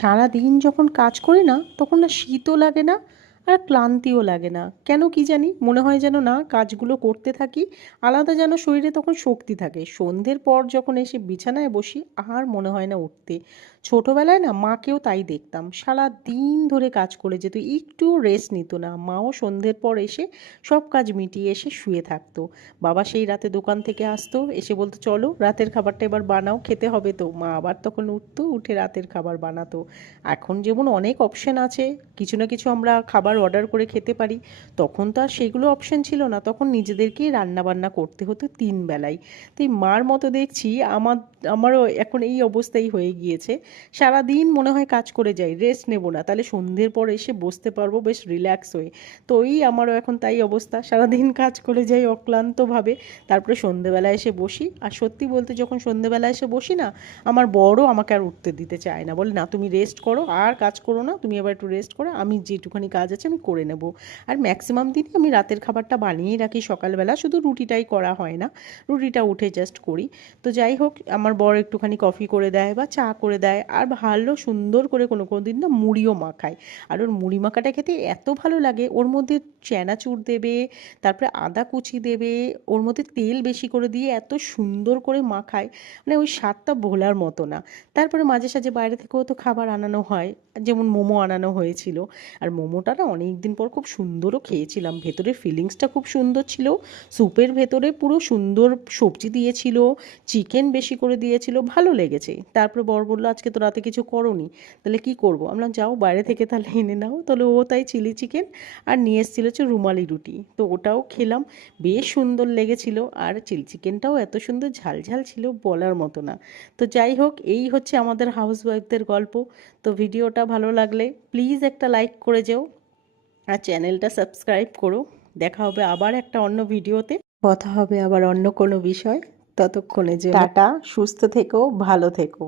সারাদিন যখন কাজ করি না তখন না শীতও লাগে না আর ক্লান্তিও লাগে না, কেন কি জানি মনে হয় যেন না কাজগুলো করতে থাকি, আলাদা যেন শরীরে তখন শক্তি থাকে। সন্ধ্যের পর যখন এসে বিছানায় বসি আর মনে হয় না উঠতে। ছোটবেলায় না মাকেও তাই দেখতাম, সারা দিন ধরে কাজ করে যেত, একটু রেস্ট নিত না। মাও সন্ধ্যের পর এসে সব কাজ মিটিয়ে এসে শুয়ে থাকতো। বাবা সেই রাতে দোকান থেকে আসতো, এসে বলতো চলো রাতের খাবারটা এবার বানাও, খেতে হবে তো। মা আবার তখন উঠতো, উঠে রাতের খাবার বানাতো। এখন যেমন অনেক অপশন আছে, কিছু না কিছু আমরা খাবার অর্ডার করে খেতে পারি, তখন তো আর সেগুলো অপশন ছিল না, তখন নিজেদেরকেই রান্না বান্না করতে হতো 3 বেলায়। তো এই মার মতো দেখছি আমারও এখন এই অবস্থাই হয়ে গিয়েছে। সারাদিন মনে হয় কাজ করে যাই, রেস্ট নেব না, তাহলে সন্ধ্যের পর এসে বসতে পারবো বেশ রিল্যাক্স হয়ে। তো এই আমারও এখন তাই অবস্থা, সারাদিন কাজ করে যাই অক্লান্তভাবে, তারপরে সন্ধেবেলা এসে বসি। আর সত্যি বলতে যখন সন্ধেবেলা এসে বসি না, আমার বড় আমাকে আর উঠতে দিতে চায় না, বলে না তুমি রেস্ট করো, আর কাজ করো না, তুমি এবার একটু রেস্ট করো, আমি যেটুখানি কাজ আছে আমি করে নেব। আর ম্যাক্সিমাম দিনই আমি রাতের খাবারটা বানিয়েই রাখি সকালবেলা, শুধু রুটিটাই করা হয় না, রুটিটা উঠে জাস্ট করি। তো যাই হোক, আমার বর একটুখানি কফি করে দেয় বা চা করে দেয়, আর ভালো সুন্দর করে কোনো কোনো দিন না মুড়িও মাখায়। আর ওর মুড়ি মাখাটা খেতে এত ভালো লাগে, ওর মধ্যে চানাচুর দেবে, তারপরে আদা কুচি দেবে, ওর মধ্যে তেল বেশি করে দিয়ে এত সুন্দর করে মাখায়, মানে ওই স্বাদটা ভোলার মতো না। তারপরে মাঝে সাঝে বাইরে থেকেও তো খাবার আনানো হয়, যেমন মোমো আনানো হয়েছিল। আর মোমোটা না অনেক দিন পর খুব সুন্দরও খেয়েছিলাম, ভেতরের ফিলিংসটা খুব সুন্দর ছিল, স্যুপের ভেতরে পুরো সুন্দর সবজি দিয়েছিল, চিকেন বেশি করে দিয়েছিল, ভালো লেগেছে। তারপরে বর বললো আজকে তো রাতে কিছু করোনি, তাহলে কি করবো? আমরা যাও বাইরে থেকে তাহলে এনে নাও, তাহলে ও তাই চিলি চিকেন আর নিয়ে এসেছিলো হচ্ছে রুমালি রুটি, তো ওটাও খেলাম, বেশ সুন্দর লেগেছিল। আর চিলি চিকেনটাও এত সুন্দর ঝাল ঝাল ছিল বলার মতো না। তো যাই হোক, এই হচ্ছে আমাদের হাউসওয়াইফদের গল্প। তো ভিডিওটা ভালো লাগলে প্লিজ একটা লাইক করে যেও, আর চ্যানেলটা সাবস্ক্রাইব করো। দেখা হবে আবার একটা অন্য ভিডিওতে, কথা হবে আবার অন্য কোনো বিষয়। ততক্ষণে যে টাটা, সুস্থ থেকো, ভালো থেকো।